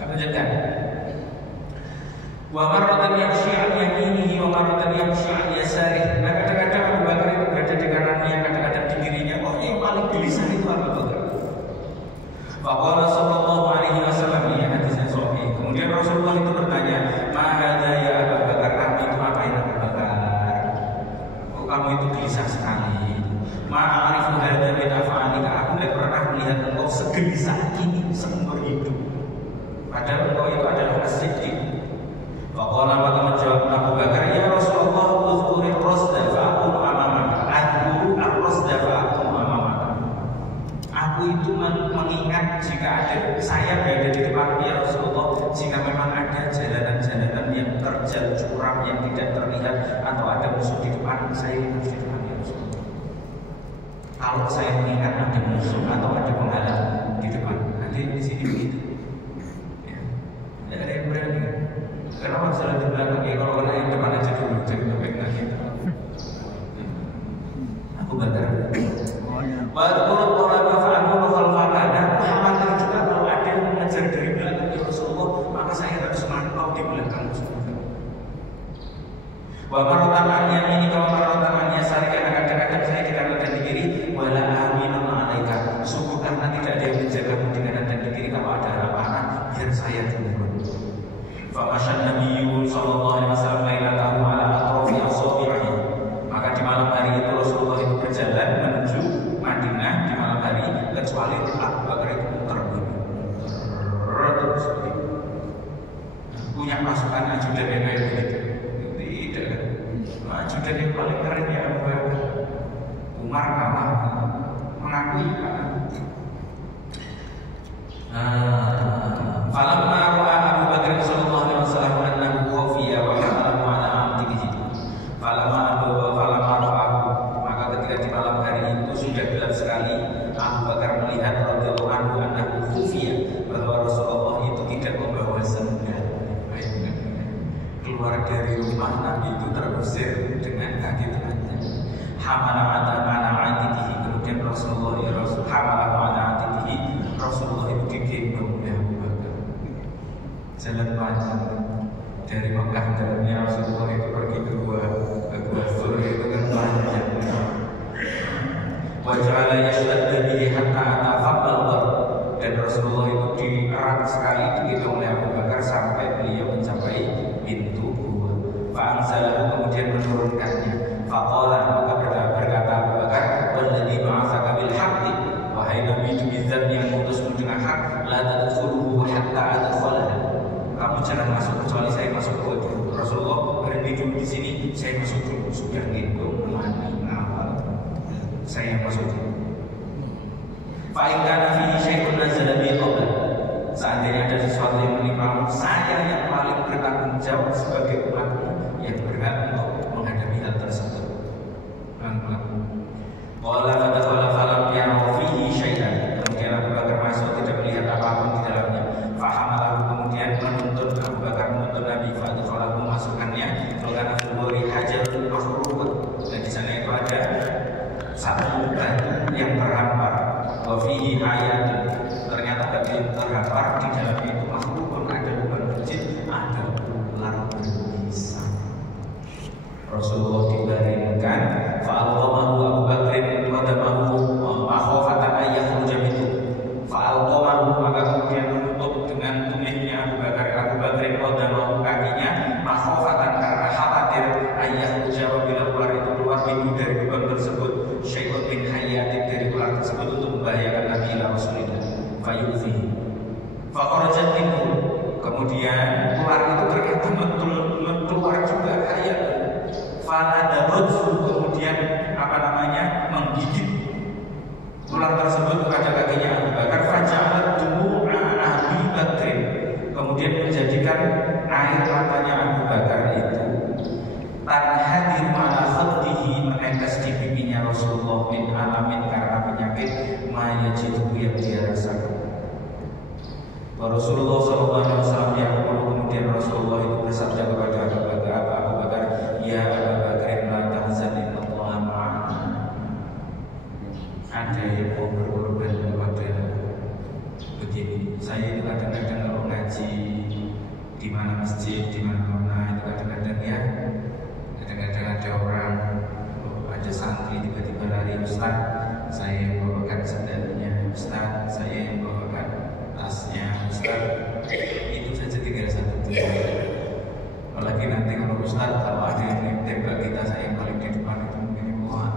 Lanjutkan. Wa marratan yamshi an yaminihi wa marratan yamshi an yasarihi. Nah, kadang-kadang Abu Bakar itu berada di kanannya, kadang-kadang di kirinya. Oh, yang paling gelisah itu Abu Bakar. Faqala sallallahu alaihi wasallam, ya hadisnya sahih. Kemudian Rasulullah itu bertanya, "Ma hadza ya Abu Bakar?" Kamu itu apain Abu Bakar? Oh, kamu itu gelisah sekali. Ma a'rifu hadza min af'alika. Aku tidak pernah melihat engkau segelisah ini seumur hidup. Padahal engkau itu adalah as-siddiq. Faqala, maka menjawab Abu Bakar, "Ya Rasulullah, uzkuri ar-rasda fa'aqum amamaka." Adhuru ar-rasda fa'aqum amamaka. Aku itu mengingat jika ada saya berada di depan ya Rasulullah, jika memang ada jalanan-jalanan yang terjal curam yang tidak terlihat atau ada musuh di depan, saya harus di depan ya Rasulullah. Kalau saya mengingat ada musuh atau ada penghalang di depan, nanti di sini begitu. Ya, tidak ada yang berani. Kenapa salah di belakang ya? Kalau kena yang depan aja dulu, jadi lebih gitu. Aku Bakar. Wadkurut quraba fa'akunu khalfaka. Dan aku khawatir juga kalau ada yang mengejar dari belakang ya Rasulullah, maka saya harus mantau di belakang Rasulullah. Wa marratan yamini wa marratan yasari, karena kadang-kadang saya di kanan dan di kiri. Wala aminun 'alaika. Sungguh karena tidak ada yang menjagamu di kanan dan di kiri, kalau ada amanah biar saya turun. Famasyan Nabi sallallahu alaihi wasallam lailatahu ala atrafi asabi'i. Maka di malam hari itu Rasulullah itu berjalan menuju Madinah di malam hari, kecuali Abu Bakar itu muter terus punya pasukan ajudan yang kayak begitu. Tidak kan? Ajudan yang paling keren ya Abu Bakar. Umar kalah, mengakui kalah. Falamma ra'a Abu Bakar sallallahu alaihi wasallam annahu khafiya wa halamu ala amtihi. Falamma ra'a, maka ketika di malam hari itu sudah gelap sekali, Abu Bakar melihat radhiyallahu anhu annahu khafiya, bahwa Rasulullah itu tidak membawa sendal. Keluar dari rumah Nabi itu terusir dengan kaki tangannya. Hamala ala atihi, kemudian Rasulullah itu digendong ya Abu Bakar. Jalan panjang dari Mekah, dalamnya Rasulullah itu pergi ke gua Sur. Wa ja'ala yashtadda bihi hatta atafaqal ghar. Dan Rasulullah itu dierat sekali dihitung oleh Abu Bakar sampai beliau mencapai pintu gua. Fa'anzalahu, kemudian menurunkannya. Faqala, maka berkata Abu Bakar, walladzi ba'atsaka bil haqqi, wahai Nabi demi zat yang mengutusmu dengan hak, la tadkhuluhu hatta adkhalahu. Kamu jangan masuk kecuali saya masuk dulu. Rasulullah berhenti dulu di sini, saya masuk dulu. Sudah gitu, mandi awal. Saya masuk dulu. Fa in kana fihi syai'un nazala bi qabla. Seandainya ada sesuatu yang menimpa, saya yang paling bertanggung jawab sebagai umatmu yang berhak untuk menghadapi hal tersebut. Qala fadakhala falam yara fihi syai'an. Kemudian Abu Bakar masuk, tidak melihat apapun di dalamnya. Fahamalahu, kemudian menuntun Abu Bakar menuntun Nabi, fadakhalahu, masukkannya. Karena fuduri hajarul makhrubun, dan di sana itu ada satu batu yang terhampar. Wa fihi ayatun, ternyata batu yang terhampar di dalamnya itu makhlukun, ada bukan kecil, ada ular berbisa. Rasulullah dibaringkan, fa'alqamahu Abu Bakrin qadamahu makhofatan ayyakhruja minhu. Fa'alqamahu, maka kemudian menutup dengan tumihnya Abu Bakrin qadamahu, kakinya, makhofatan, karena khawatir ayyakhruja, bila ular itu keluar minhu dari lubang tersebut, syai'un min hayatin, dari ular tersebut untuk membahayakan Nabi Rasulullah. Fayufi faqarajat minhu, kemudian ular itu ternyata keluar juga hayat. Fanadarut, kemudian menggigit ular tersebut kepada kakinya Abu Bakar. Faja'alat dumu'a Abi Bakrin, kemudian menjadikan air matanya Abu Bakar itu tanhadir ala khaddihi, menetes di pipinya Rasulullah min alamin, karena penyakit mayajidu yang dia rasakan. Rasulullah SAW yang kemudian Rasulullah itu bersabda kepada Abu Bakar, ya Abu Bakar, la tahzan, innallaha ma'ana. Ada yang mau berkorban kepada begini. Saya itu kadang-kadang kalau ngaji di mana masjid, di mana-mana, itu kadang-kadang ya, kadang-kadang ada orang, ada santri tiba-tiba lari, Ustaz, saya yang bawakan sandalnya, Ustaz, saya yang bawakan tasnya, Ustaz. Itu saja tinggal satu tujuan. Apalagi nanti kalau Ustaz, kalau ada yang tembak kita, saya yang paling di depan itu mungkin wah,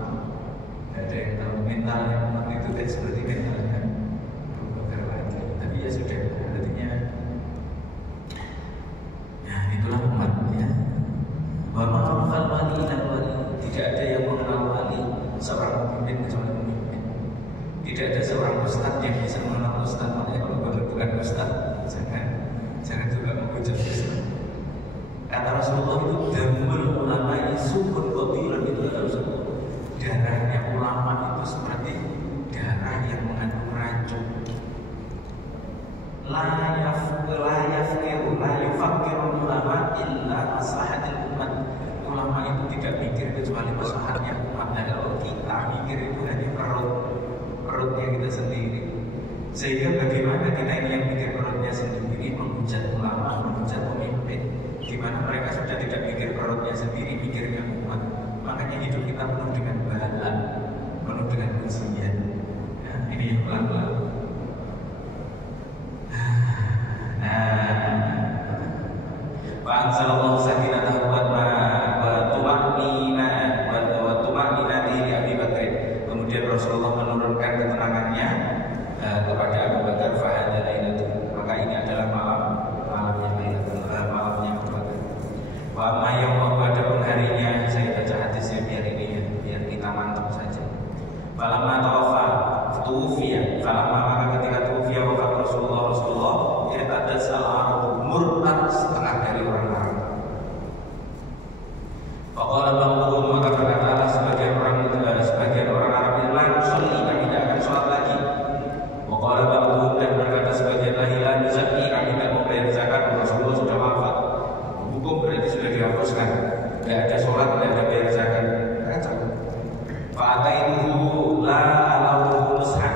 ada yang tahu mentalnya umat itu kan seperti mentalnya Bakar lagi. Tapi ya sudah, artinya ya itulah umatnya. Wa ma'rufal wali dan wali, tidak ada yang mengenal wali seorang pemimpin kecuali pemimpin. Tidak ada seorang ustaz yang bisa mengenal ustaz. Makanya kalau bukan ustaz, jangan juga menghujat ustaz. Kata Rasulullah itu damul ulama sukun qatilun, itu Rasulullah. Darahnya ulama itu seperti darah yang mengandung racun. La yafkiru ulama illa maslahatil umat. Ulama itu tidak mikir kecuali maslahatnya umat. Dan kalau kita mikir itu hanya perutnya kita sendiri. Sehingga bagaimana kita ini yang mikir perutnya sendiri menghujat ulama, menghujat pemimpin, di mana mereka sudah tidak mikir perutnya sendiri, mikirnya umat. Makanya hidup kita penuh dengan bala, penuh dengan ujian. Ya, ini yang pelan-pelan. Fa'anzalallahu sakinatahu wa tuma'ninati li Abi Bakr. Kemudian Rasulullah menurunkan ketenangannya kepada Abu Bakar. Fahadha lailatul, maka ini adalah malamnya Abu Bakar. Wa amma yaum, adapun harinya, saya baca hadisnya biar ini ya, biar kita mantap saja. Falamma tawafa tufiya, falamma, maka ketika tufiya wafat Rasulullah irtadat al-arab, murtad setengah dari orang Arab. Faqala ba'dhum, maka berkatalah sebagian orang Arab itu, la nusalli, kami tidak akan sholat lagi. Wa qala ba'dhum, dan berkata sebagian lagi, la nuzakki, kami tidak membayar zakat. Rasulullah sudah wafat, hukum berarti sudah dihapuskan, tidak ada sholat, tidak ada bayar zakat. Kacau. Fa'ataitu la lahu nushan,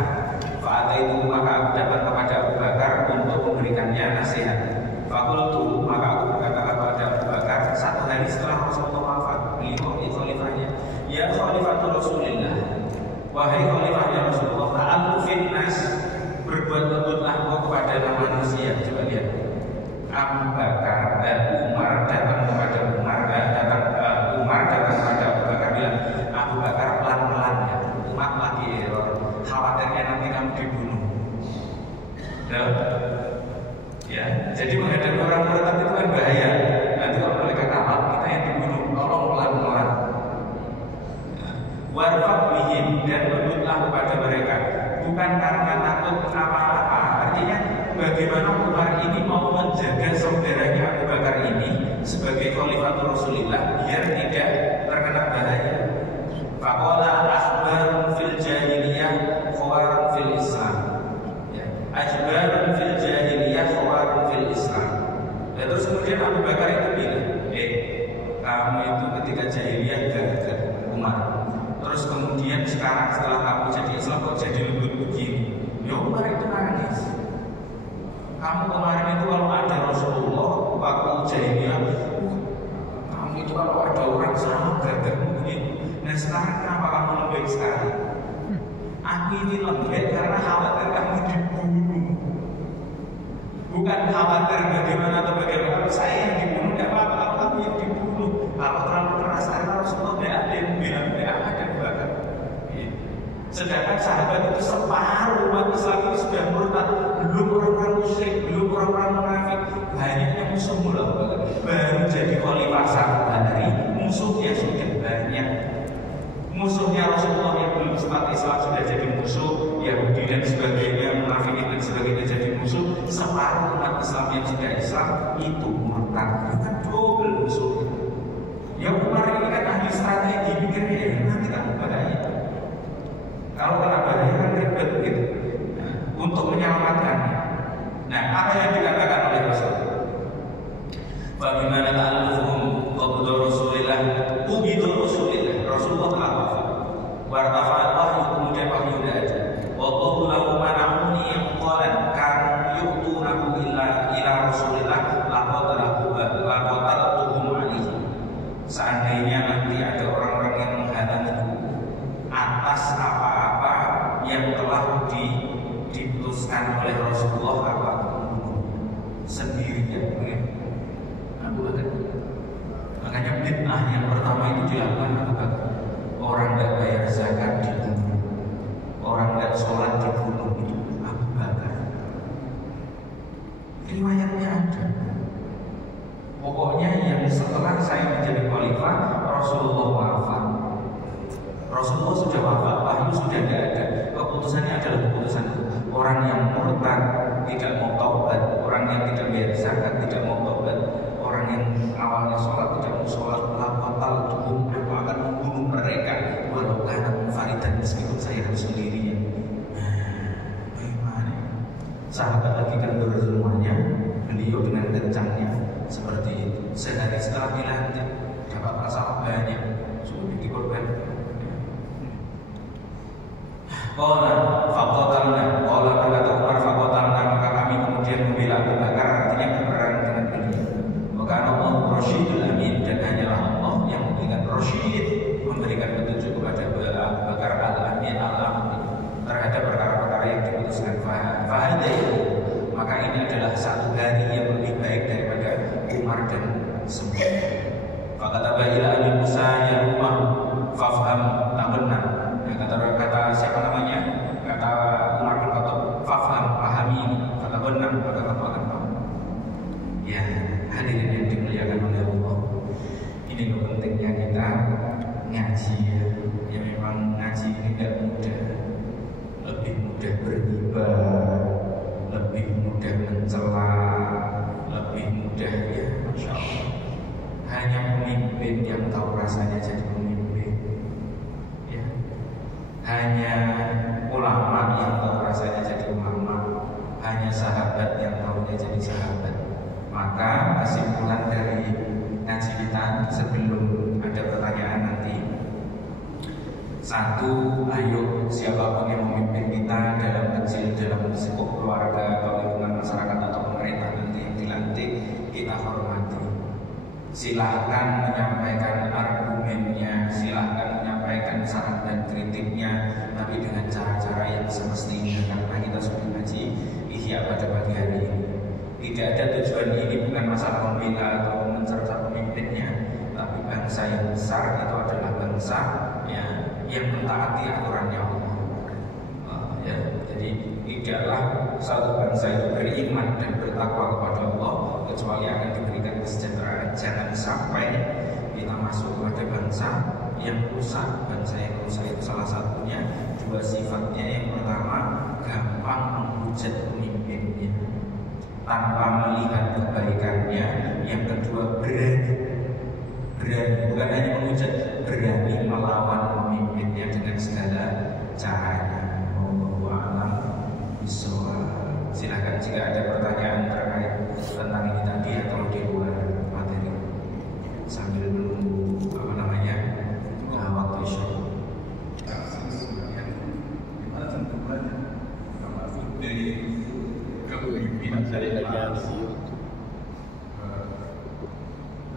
fa'ataitu, maka aku dapat kepada Abu Bakar untuk memberikannya nasihat. Fakultu, maka aku berkata kepada Abu Bakar satu hari setelah Rasulullah wafat, beliau khalifahnya, ya khalifatul Rasulillah, wahai khalifahnya Rasulullah, ta'allufin nas, berbuat lembutlah engkau kepada manusia. Coba lihat, Abu Bakar dan Umar datang kepada Umar datang kepada Abu Bakar bilang, Abu Bakar pelan-pelan ya, umat lagi error, khawatirnya nanti kamu dibunuh. Ya, jadi menghadapi orang murtad itu kan bahaya. Nanti kalau mereka kalah, kita yang dibunuh. Tolong pelan-pelan. Warfaq bihim, dan lembutlah kepada mereka, bukan karena takut apa-apa. Artinya bagaimana Umar ini mau menjaga saudaranya Abu Bakar ini sebagai khalifah Rasulullah biar tidak terkena bahaya. Faqala akhbarun fil jahiliyah khawarun fil Islam. Ya, akhbarun fil jahiliyah khawarun fil Islam. Dan terus kemudian Abu Bakar itu bilang, kamu itu ketika jahiliyah gagal, Umar. Terus kemudian sekarang setelah kamu jadi Islam kok jadi lembut begini? Ya Umar itu nangis. Kamu kemarin itu kalau ada Rasulullah waktu jahiliyah, kamu itu kalau ada orang sama gagal begini. Nah sekarang kenapa kamu lembek sekali? Aku ini lembek karena khawatir kamu dibunuh. Bukan khawatir bagaimana atau bagaimana saya yang dibunuh, tidak apa-apa kalau kamu yang dibunuh. Kalau terlalu keras karena Rasulullah tidak ada yang bilang tidak ada bahkan. Sedangkan sahabat itu separuh umat Islam itu sudah murtad, belum orang-orang musyrik, belum orang-orang munafik, banyaknya musuh mula. Baru jadi khalifah satu hari, musuhnya sudah banyak. Musuhnya Rasulullah yang belum sempat Islam sudah jadi musuh, Yahudi dan sebagainya, munafik dan sebagainya jadi musuh. Separuh umat Islam yang sudah Islam itu murtad, bukan double musuh. Ya Umar ini kan ahli strategi, mikirnya nanti kamu bahaya. Kalau kena bahaya kan ribet gitu. Nah, untuk menyelamatkannya. Nah, apa yang dikatakan oleh Rasul? Bagaimana ta'allufuhum qabdu Rasulillah, ubidu Rasulillah. Rasulullah telah wafat. Wartafa'at wahyu, kemudian wahyu tidak ada. Wallahu lahu mana'uni yang qalan kanu yu'tunahu ila Rasulillah laqatalatuhum alaihi. Seandainya nanti ada orang-orang yang menghalangiku atas apa-apa yang telah diputuskan oleh Rasulullah, apa sendirinya Abu Bakar. Makanya bid'ah yang pertama itu dilakukan Abu Bakar. Orang tidak bayar zakat dibunuh, orang tidak sholat dibunuh, itu Abu Bakar. Riwayatnya ada. Pokoknya yang setelah saya menjadi khalifah, Rasulullah wafat. Rasulullah sudah wafat, wahyu sudah tidak ada. Keputusannya adalah keputusan orang yang murtad, tidak mau taubat, orang yang tidak bayar zakat, tidak mau taubat, orang yang awalnya sholat tidak mau sholat, lapatal tuhum, aku akan membunuh mereka walau karena munfaridan, meskipun saya harus sendirian. Bagaimana? Sahabat lagi kan semuanya, beliau dengan kencangnya seperti itu. Sehari setelah dilantik dapat masalah banyak, sudah dikorban. Qala faqatalna, qala berkata Umar faqatalna, maka kami kemudian membela Abu Bakar, artinya berperang dengan beliau. Maka Allah Rasyidul Amin, dan hanyalah Allah yang memberikan Rasyid, memberikan petunjuk kepada Abu Bakar al-Amin al-Amin terhadap perkara-perkara yang diputuskan. Fahada itu, maka ini adalah satu hari yang lebih baik daripada Umar dan sebelumnya. Fakataba ila Abi Musa ya Umar fafham benar. Kata siapa namanya? Kata Umar bin Khattab, fafham, pahami ini. Kata benar, kata kamu akan paham. Ya, hadirin yang dimuliakan oleh Allah, ini pentingnya kita ngaji ya. Ya memang ngaji ini tidak mudah. Lebih mudah bergibah, lebih mudah mencela, lebih mudah ya, Masya Allah. Hanya pemimpin yang tahu rasanya jadi pemimpin. Ya. Hanya ulama yang tahu rasanya jadi ulama. Hanya sahabat yang tahunya jadi sahabat. Maka kesimpulan dari ngaji kita sebelum ada pertanyaan nanti, satu, ayo siapapun yang memimpin kita dalam kecil, dalam lingkup keluarga atau lingkungan masyarakat atau pemerintah nanti yang dilantik, kita hormati. Silahkan menyampaikan argumennya, silahkan menyampaikan menyampaikan saran dan kritiknya, tapi dengan cara-cara yang semestinya. Karena kita sudah ngaji Ihya pada pagi hari ini, tidak ada tujuan ini bukan masalah membela atau mencerca pemimpinnya, tapi bangsa yang besar itu adalah bangsa ya, yang mentaati aturannya Allah. Ya, jadi tidaklah satu bangsa itu beriman dan bertakwa kepada Allah kecuali akan diberikan kesejahteraan. Jangan sampai kita masuk kepada bangsa yang rusak. Bangsa yang rusak itu salah satunya dua sifatnya. Yang pertama, gampang menghujat pemimpinnya tanpa melihat kebaikannya. Yang kedua, berani, bukan hanya menghujat, berani melawan pemimpinnya dengan segala caranya. Silakan jika ada pertanyaan terkait tentang ini tadi atau di luar materi sambil menunggu waktu show. Gimana tentuannya termasuk dari kepemimpinan dari negara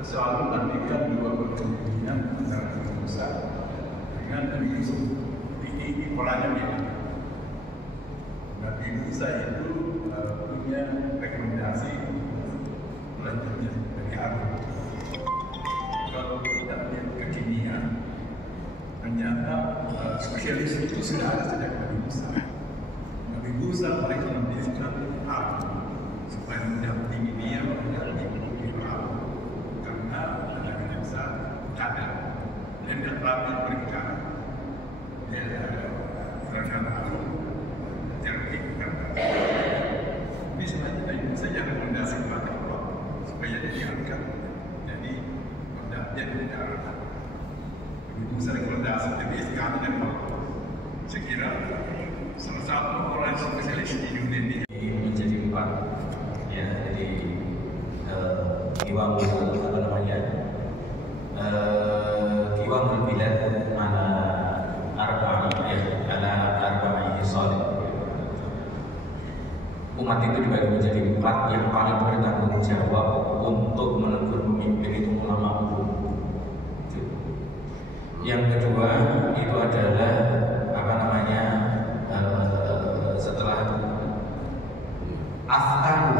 selalu membandingkan dua kepemimpinan antara Nabi Musa dengan Nabi Yusuf. Ini polanya beda. Nabi Musa itu punya rekomendasi selanjutnya dari Harun. Kalau kita lihat kekinian, ternyata spesialis itu sudah ada sejak Nabi Musa. Nabi Musa mereka memilihkan Harun supaya mendampingi dia mendampingi Harun, karena Nabi Musa ada dan dapat mereka rekan Harun. Ini sebenarnya Nabi Musa jangan rekomendasi kepada Allah supaya dia diangkat. Jadi dia tidak arahkan. Nabi Musa rekomendasi tapi sekarang dari Allah. Saya kira salah satu orang spesialis di dunia ini menjadi empat. Ya, jadi Iwam Iwam berbilang ala arba'i salih. Umat itu dibagi menjadi empat. Yang paling bertanggung jawab untuk menegur pemimpin itu ulama umum. Yang kedua itu adalah setelah afkaru,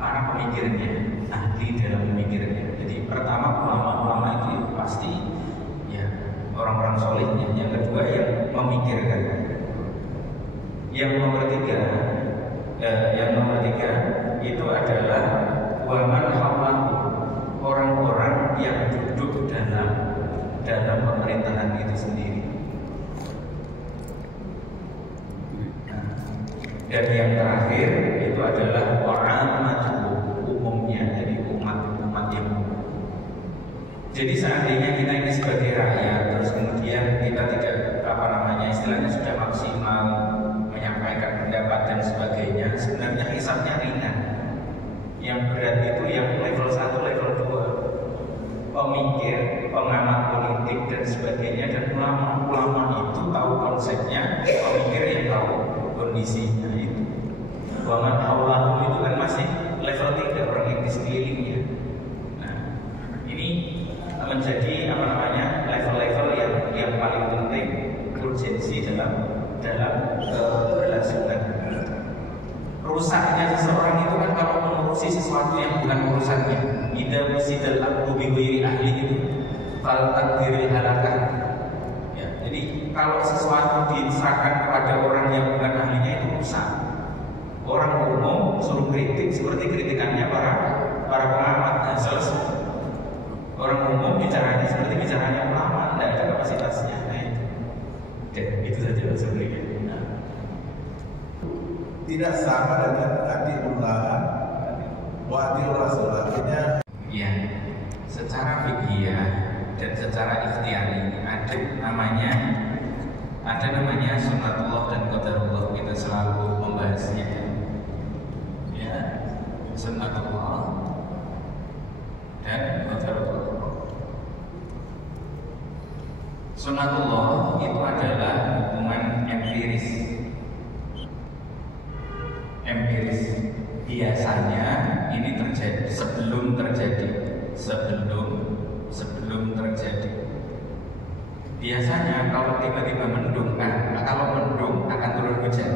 para pemikirnya, ahli dalam memikirnya. Jadi pertama ulama itu pasti ya orang-orang solehnya. Yang kedua yang memikirkan. Yang nomor tiga itu adalah waman hawlahu, orang-orang yang duduk dalam pemerintahan itu sendiri. Dan yang terakhir itu adalah wa'amatuhu, umumnya, jadi umat yang umum. Jadi seandainya kita ini sebagai rakyat, terus kemudian kita tidak istilahnya sudah maksimal menyampaikan pendapat dan sebagainya, sebenarnya hisabnya ringan. Yang berat itu yang level 1, level 2, pemikir, pengamat politik dan sebagainya. Dan ulama itu tahu konsepnya, pemikir yang tahu kondisinya itu. Waman hawlahu itu kan masih level 3, orang yang di sekelilingnya. Nah, ini menjadi level-level yang paling penting, urgensi dalam keberlangsungan. Rusaknya seseorang itu kan kalau mengurusi sesuatu yang bukan urusannya. Idza musidal aqdu bi ghairi ahli itu fal takdiril halakah. Ya, jadi kalau sesuatu diserahkan kepada orang yang bukan ahlinya itu rusak. Orang umum suruh kritik seperti kritikannya para pengamat. Nah, selesai. Orang umum bicaranya seperti bicaranya ulama, tidak ada kapasitasnya. Nah, itu saja sebenarnya. Nah. Tidak sama dengan atiullah wa atiur rasul. Artinya ya, secara fikih dan secara ikhtiari ada namanya sunnatullah dan qadarullah. Kita selalu membahasnya. Ya, sunnatullah dan qadarullah. Sunnatullah itu adalah hukuman empiris. Biasanya ini terjadi sebelum terjadi. Biasanya kalau tiba-tiba mendung, kalau mendung akan turun hujan.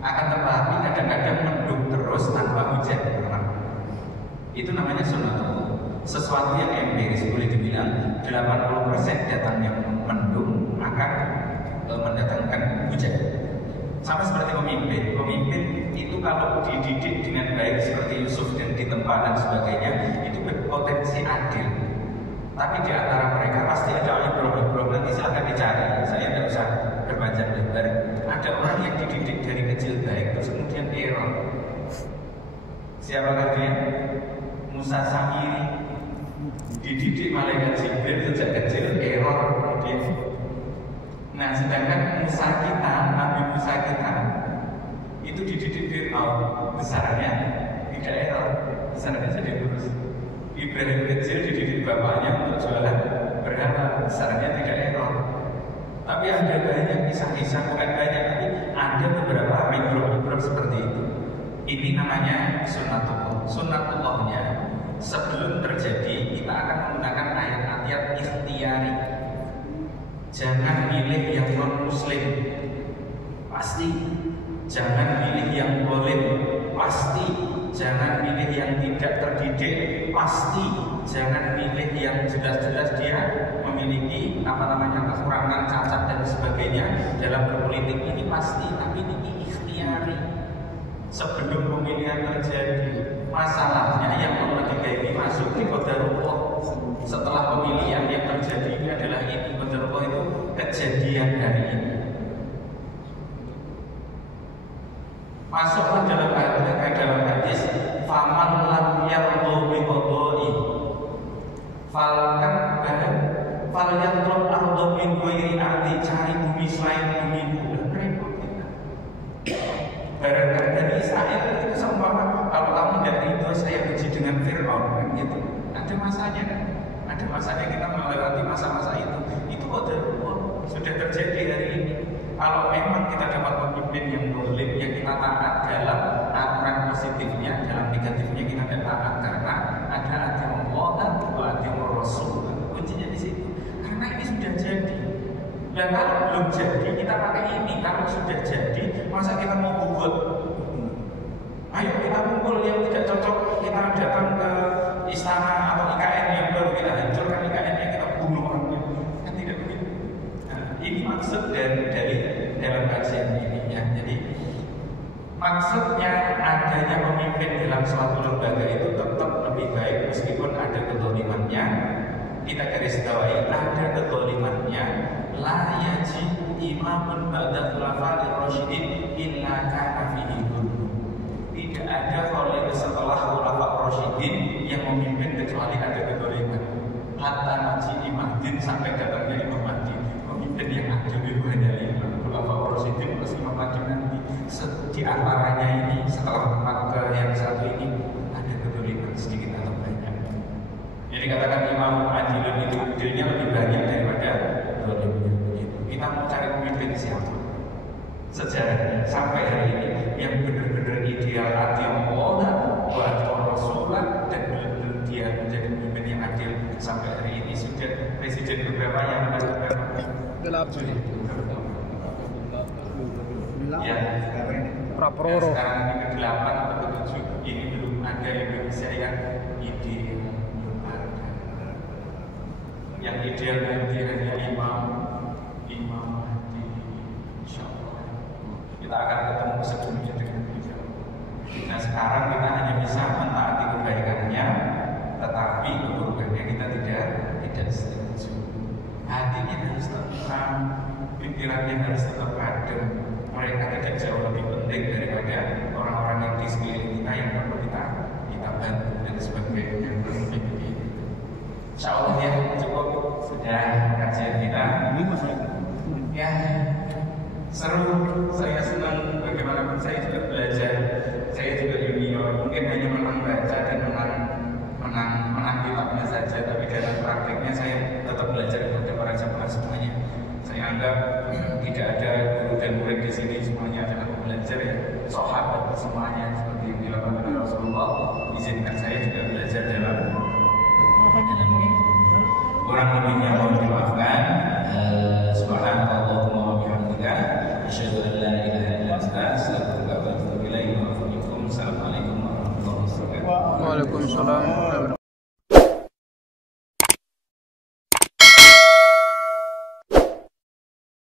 Akan tetapi kadang-kadang mendung terus tanpa hujan. Itu namanya sunnatullah. Sesuatu yang empiris, boleh dibilang 80% datangnya mendung akan mendatangkan hujan. Sama seperti pemimpin itu kalau dididik dengan baik seperti Yusuf dan ditempa dan sebagainya, itu berpotensi adil. Tapi di antara mereka pasti ada ibrah-ibrah, nanti silahkan dicari. Saya tidak usah berpanjang lebar. Ada orang yang dididik dari kecil baik, terus kemudian error. Siapakah dia? Musa Samiri. Dididik malaikat Jibril sejak kecil, error dia. Nah, sedangkan Musa kita, Nabi Musa kita, itu dididik Fir'aun, besarnya tidak error, besarnya jadi lurus. Ibrahim kecil dididik bapaknya untuk jualan berhala, besarnya tidak error. Tapi ada banyak kisah-kisah, bukan banyak, tapi ada beberapa mikro seperti itu. Ini namanya sunnatullah. Sunnatullahnya sebelum terjadi kita akan menggunakan ayat-ayat ikhtiyari. Jangan milih yang non-muslim, pasti. Jangan milih yang boleh, pasti. Jangan milih yang tidak terdidik, pasti. Jangan milih yang jelas-jelas dia memiliki kekurangan, cacat dan sebagainya dalam berpolitik, ini pasti. Tapi ini ikhtiari. Sebelum pemilihan terjadi, masalahnya yang ketika ini masuk di qadarullah. Setelah pemilihan yang terjadi ini adalah ini, qadarullah itu kejadian hari ini. Masuklah dalam hadis, faman lam yardu bi qada'i falyantrub ardu min ghairi ardi, cari bumi selain bumiku. Repot kita. Barangkali dari Israel itu seumpama kalau kamu tidak ridho saya benci dengan Fir'aun, kan gitu. Ada masanya kan? Ada masanya kita melewati masa-masa itu. Itu sudah terjadi hari ini. Kalau memang kita dapat pemimpin yang dolim, yang kita taat dalam aturan positifnya, dalam negatifnya kita tidak taat karena ada ati Allah dan ati Rasul. Kuncinya di situ. Karena ini sudah jadi. Dan kalau belum jadi kita pakai ini. Kalau sudah jadi, masa kita mau buat? Ayo kita kumpul yang tidak cocok, kita datang ke istana atau IKN yang baru kita hancurkan IKN-nya, kita bunuh orangnya. Kan tidak begitu. Nah, ini maksud dari dalam kajian ini ya. Jadi maksudnya adanya pemimpin dalam suatu lembaga itu tetap lebih baik meskipun ada kedolimannya. Kita garis bawahi ada kedolimannya. La yajibu imamun ba'da khulafa'ir rasyidin illa kana fihi dhulm. Tidak ada khalifah setelah khulafa'ir rasyidin yang memimpin kecuali ada kedoliman. Hatta naji Mahdin, sampai datangnya Imam Mahdi, pemimpin yang adil itu hanya 5 khulafa'ir rasyidin plus Imam Mahdi nanti. Di antaranya ini setelah ke yang satu ini ada kedoliman sedikit atau banyak. Jadi katakan Imam Adilun itu adilnya lebih banyak daripada dolimnya. Kita mau cari pemimpin siapa? Sejarahnya sampai hari ini yang benar-benar ideal hati Allah buat Rasulullah dan benar-benar dia menjadi pemimpin yang adil sampai hari ini. Sudah presiden beberapa yang ada beberapa ya Praprono. Sekarang ini ke-8 atau ke-7 ini belum ada Indonesia yang ideal, belum ada. Yang ideal nanti hanya Imam Mahdi, insyaallah. Kita akan ketemu sebelumnya dengan beliau. Nah sekarang kita hanya bisa mentaati kebaikannya, tetapi keburukannya kita tidak setuju. Hatinya harus tenang, pikirannya harus tetap adem. Mereka tidak jauh lebih penting daripada orang-orang yang di sekeliling kita yang perlu kita bantu dan sebagainya. Insyaallah ya cukup sudah kajian kita. Ya seru, saya senang. Bagaimanapun saya juga belajar. Saya juga junior, mungkin hanya menang baca dan menang kitabnya saja, tapi dalam prakteknya saya tetap belajar kepada para jamaah semuanya. Saya anggap tidak ada guru dan murid di sini, semuanya adalah belajar ya, sahabat semuanya seperti yang dilakukan oleh Rasulullah. Izinkan saya juga belajar dalam ini. Kurang lebihnya mohon dimaafkan. Waalaikumsalam.